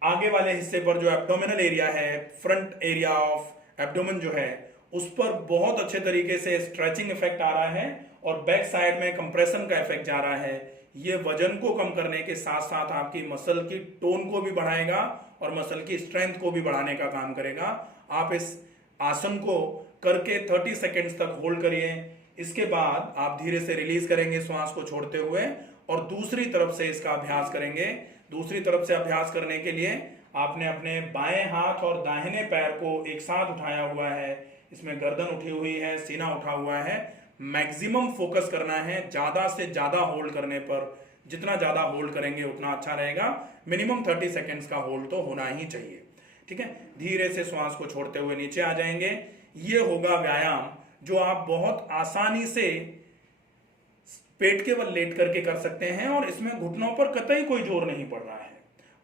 आगे वाले हिस्से पर जो एब्डोमिनल एरिया है, फ्रंट एरिया ऑफ एब्डोमेन जो है, उस पर बहुत अच्छे तरीके से स्ट्रेचिंग इफेक्ट आ रहा है और बैक साइड में कंप्रेशन का इफेक्ट जा रहा है। ये वजन को कम करने के साथ साथ आपकी मसल की टोन को भी बढ़ाएगा और मसल की स्ट्रेंथ को भी बढ़ाने का काम करेगा। आप इस आसन को करके 30 सेकेंड्स तक होल्ड करिए। इसके बाद आप धीरे से रिलीज करेंगे श्वास को छोड़ते हुए, और दूसरी तरफ से इसका अभ्यास करेंगे। दूसरी तरफ से अभ्यास करने के लिए आपने अपने बाएं हाथ और दाहिने पैर को एक साथ उठाया हुआ है, इसमें गर्दन उठी हुई है, सीना उठा हुआ है। मैक्सिमम फोकस करना है ज्यादा से ज्यादा होल्ड करने पर। जितना ज्यादा होल्ड करेंगे उतना अच्छा रहेगा। मिनिमम 30 सेकेंड्स का होल्ड तो होना ही चाहिए। ठीक है, धीरे से श्वास को छोड़ते हुए नीचे आ जाएंगे। ये होगा व्यायाम जो आप बहुत आसानी से पेट के बल लेट करके कर सकते हैं, और इसमें घुटनों पर कतई कोई जोर नहीं पड़ रहा है।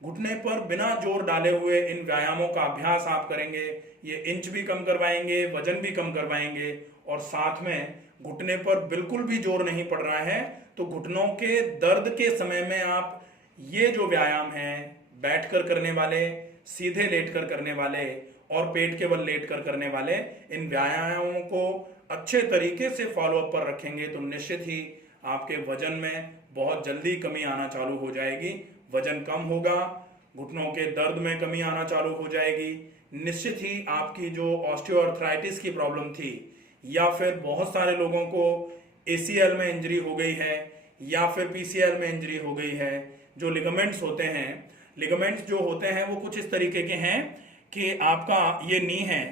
घुटने पर बिना जोर डाले हुए इन व्यायामों का अभ्यास आप करेंगे, ये इंच भी कम करवाएंगे, वजन भी कम करवाएंगे, और साथ में घुटने पर बिल्कुल भी जोर नहीं पड़ रहा है। तो घुटनों के दर्द के समय में आप ये जो व्यायाम हैं, बैठकर करने वाले, सीधे लेटकर करने वाले और पेट के बल लेटकर करने वाले, इन व्यायामों को अच्छे तरीके से फॉलो अप पर रखेंगे तो निश्चित ही आपके वजन में बहुत जल्दी कमी आना चालू हो जाएगी। वजन कम होगा, घुटनों के दर्द में कमी आना चालू हो जाएगी। निश्चित ही आपकी जो ऑस्टियोआर्थराइटिस की प्रॉब्लम थी, या फिर बहुत सारे लोगों को ACL में इंजरी हो गई है या फिर PCL में इंजरी हो गई है, जो लिगामेंट्स होते हैं, लिगामेंट्स जो होते हैं वो कुछ इस तरीके के हैं कि आपका ये नी है,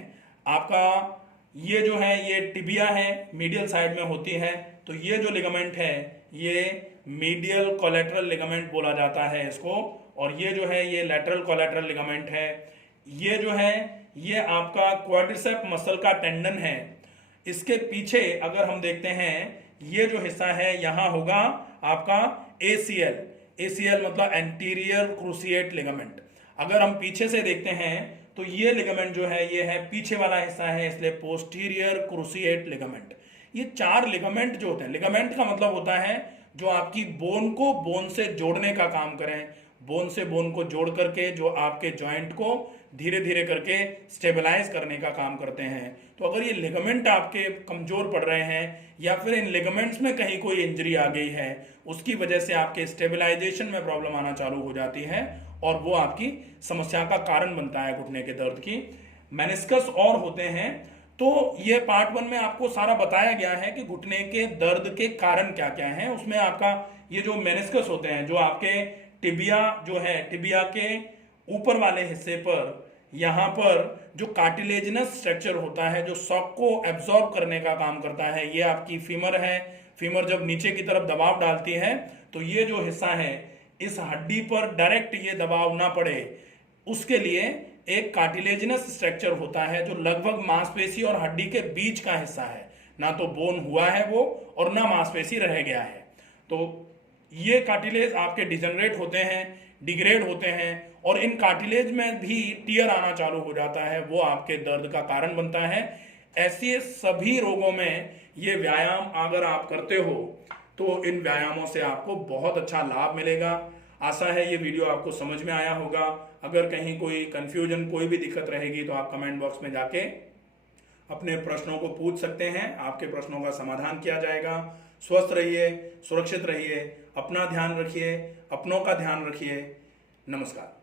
आपका ये जो है ये टिबिया है, मीडियल साइड में होती है। तो ये जो लिगामेंट है ये मीडियल कोलैटरल लिगामेंट बोला जाता है इसको, और ये जो है ये लैटरल कोलैटरल लिगामेंट है। ये जो है ये आपका क्वाड्रिसेप मसल का टेंडन है। इसके पीछे अगर हम देखते हैं, ये जो हिस्सा है यहाँ होगा आपका ACL मतलब एंटीरियर क्रूसिएट लिगामेंट। अगर हम पीछे से देखते हैं तो ये लिगामेंट जो है ये है पीछे वाला हिस्सा है, इसलिए पोस्टीरियर क्रूसिएट लिगामेंट। ये 4 लिगामेंट जो होते हैं, लिगामेंट का मतलब होता है जो आपकी बोन को बोन से जोड़ने का काम करें, बोन से बोन को जोड़ करके जो आपके जॉइंट को धीरे धीरे करके स्टेबलाइज करने का काम करते हैं। तो अगर ये लिगामेंट आपके कमजोर पड़ रहे हैं या फिर इन लिगामेंट्स में कहीं कोई इंजरी आ गई है, उसकी वजह से आपके स्टेबलाइजेशन में प्रॉब्लम आना चालू हो जाती है और वो आपकी समस्या का कारण बनता है घुटने के दर्द की। मेनिस्कस और होते हैं। तो ये पार्ट 1 में आपको सारा बताया गया है कि घुटने के दर्द के कारण क्या क्या हैं। उसमें आपका ये जो मेनिस्कस होते हैं, जो आपके टिबिया जो है, टिबिया के ऊपर वाले हिस्से पर यहाँ पर जो कार्टिलेजिनस स्ट्रक्चर होता है जो शॉक को एब्जॉर्ब करने का काम करता है, ये आपकी फीमर है। फीमर जब नीचे की तरफ दबाव डालती है तो ये जो हिस्सा है इस हड्डी पर डायरेक्ट ये दबाव ना पड़े, उसके लिए एक कार्टिलेजिनस स्ट्रक्चर होता है जो लगभग मांसपेशी और हड्डी के बीच का हिस्सा है। ना तो बोन हुआ है वो और ना मांसपेशी रह गया है। तो ये कार्टिलेज आपके डिजनरेट होते हैं, डिग्रेड होते हैं, और इन कार्टिलेज में भी टियर आना चालू हो जाता है, वो आपके दर्द का कारण बनता है। ऐसे सभी रोगों में ये व्यायाम अगर आप करते हो तो इन व्यायामों से आपको बहुत अच्छा लाभ मिलेगा। आशा है ये वीडियो आपको समझ में आया होगा। अगर कहीं कोई कंफ्यूजन, कोई भी दिक्कत रहेगी तो आप कमेंट बॉक्स में जाके अपने प्रश्नों को पूछ सकते हैं। आपके प्रश्नों का समाधान किया जाएगा। स्वस्थ रहिए, सुरक्षित रहिए, अपना ध्यान रखिए, अपनों का ध्यान रखिए। नमस्कार।